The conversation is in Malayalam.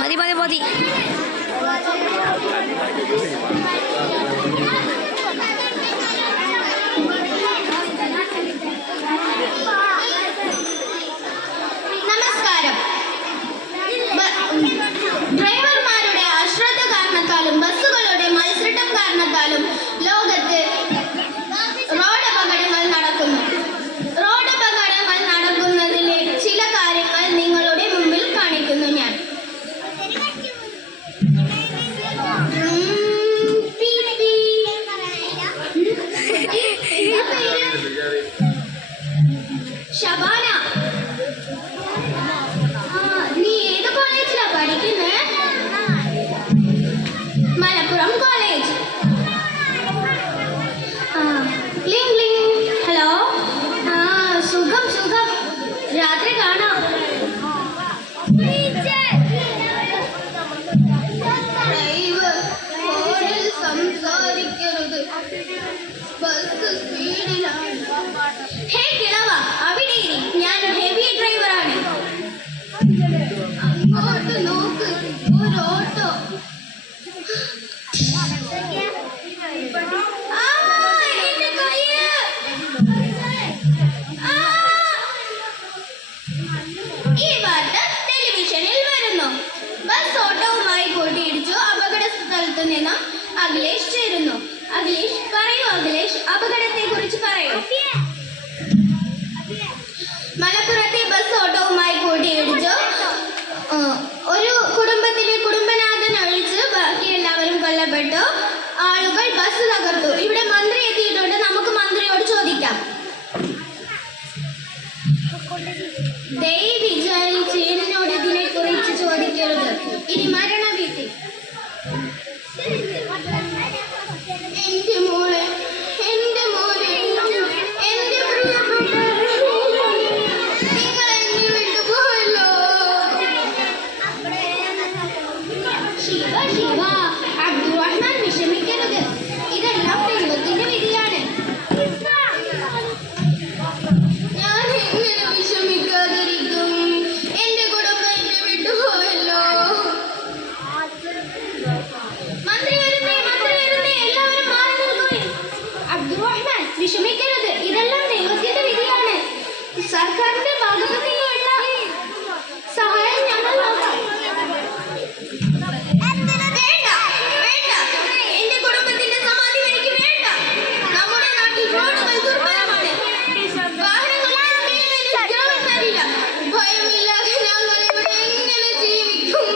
മതി മതി മതി. നമസ്കാരം. ഡ്രൈവർമാരുടെ അശ്രദ്ധ കാരണത്താലും ബസ്സുകളുടെ മത്സരം കാരണത്താലും ലോകത്ത് റോഡ് അപകടങ്ങൾ നടക്കുന്നു. റോഡ് അപകടങ്ങൾ നടക്കുന്നതിലെ ചില കാര്യങ്ങൾ നിങ്ങളുടെ മുമ്പിൽ കാണിക്കുന്നു ഞാൻ. ശബാന, നീ ഏത് കോളേജിലാ പഠിക്കുന്നത്? Malappuram college. Link link. Hello. സുഖം സുഖം, രാത്രി കാണാം. സംസാരിക്കരുത്, ബസ് സ്പീഡിലാണ്. ഹേ കിളവ, അവിടെ ഞാൻ ഹെവി ഡ്രൈവറാണ്. അങ്ങോട്ട് നോക്ക്, ഒരു ഓട്ടോ. എന്റെ കയ്യ്. ഈ വാർത്ത ടെലിവിഷനിൽ വരുന്നു. ബസ് ഓട്ടോവുമായി കൂട്ടിയിടിച്ചു. അപകട സ്ഥലത്ത് നിന്നും അഖിലേഷ് ചേരുന്നു. അഖിലേഷ് പറയൂ. അഖിലേഷ്, അപകടത്തെ കുറിച്ച് പറയൂ. മലപ്പുറത്തെ ബസ് ഓട്ടോവുമായി കൂട്ടിയിടിച്ചു. ഒരു കുടുംബത്തിലെ കുടുംബനാഥൻ ഒഴിച്ച് ബാക്കി എല്ലാവരും കൊല്ലപ്പെട്ടു. ആളുകൾ ബസ് തകർത്തു. ഇവിടെ മന്ത്രി എത്തിയിട്ടുണ്ട്. നമുക്ക് മന്ത്രിയോട് ചോദിക്കാം. ദയവ് വിചാരിച്ച് എന്നോട് ഇതിനെ കുറിച്ച് ചോദിക്കരുത്. ഇനി മരണഭീതി. എന്റെ മോളെ, എന്റെ മോനെ, എന്റെ പ്രിയപ്പെട്ട, നിങ്ങൾ എന്നെ വിട്ടുപോയല്ലോ. ശിവ ശിവ, അബ്ദുറഹ്മാൻ വിഷമിക്കരുത്. ഇതെല്ലാം ദൈവത്തിന്റെ വിധിയാണ്. ഞാൻ എങ്ങനെ വിഷമിക്കാതിരിക്കും? എന്റെ കുടുംബം എന്നെ വിട്ടുപോയല്ലോ. മന്ത്രി വരുന്നേ, മന്ത്രി വരുന്നേ, എല്ലാവരും മാറി നിൽക്കുവിൻ. അബ്ദുറഹ്മാൻ വിഷമിക്കരുത്. ഇതെല്ലാം ദൈവത്തിന്റെ വിധിയാണ്. സർക്കാരിന്റെ ഭാഗത്തു നിന്നുള്ള സഹായം ഞങ്ങൾ നോക്കാം. വേണ്ട വേണ്ട, എന്റെ കുടുംബത്തിന്റെ സമാധി എനിക്ക് വേണ്ട. നമ്മുടെ നാട്ടിൽ റോഡുകൾ ദുർബലമാണ്. വാഹനങ്ങളുടെ സ്പീഡിൽ ഉദ്യോഗസ്ഥരില്ല. ഭയമില്ലാതെ ഞങ്ങൾ ഇവിടെ എങ്ങനെ ജീവിക്കും?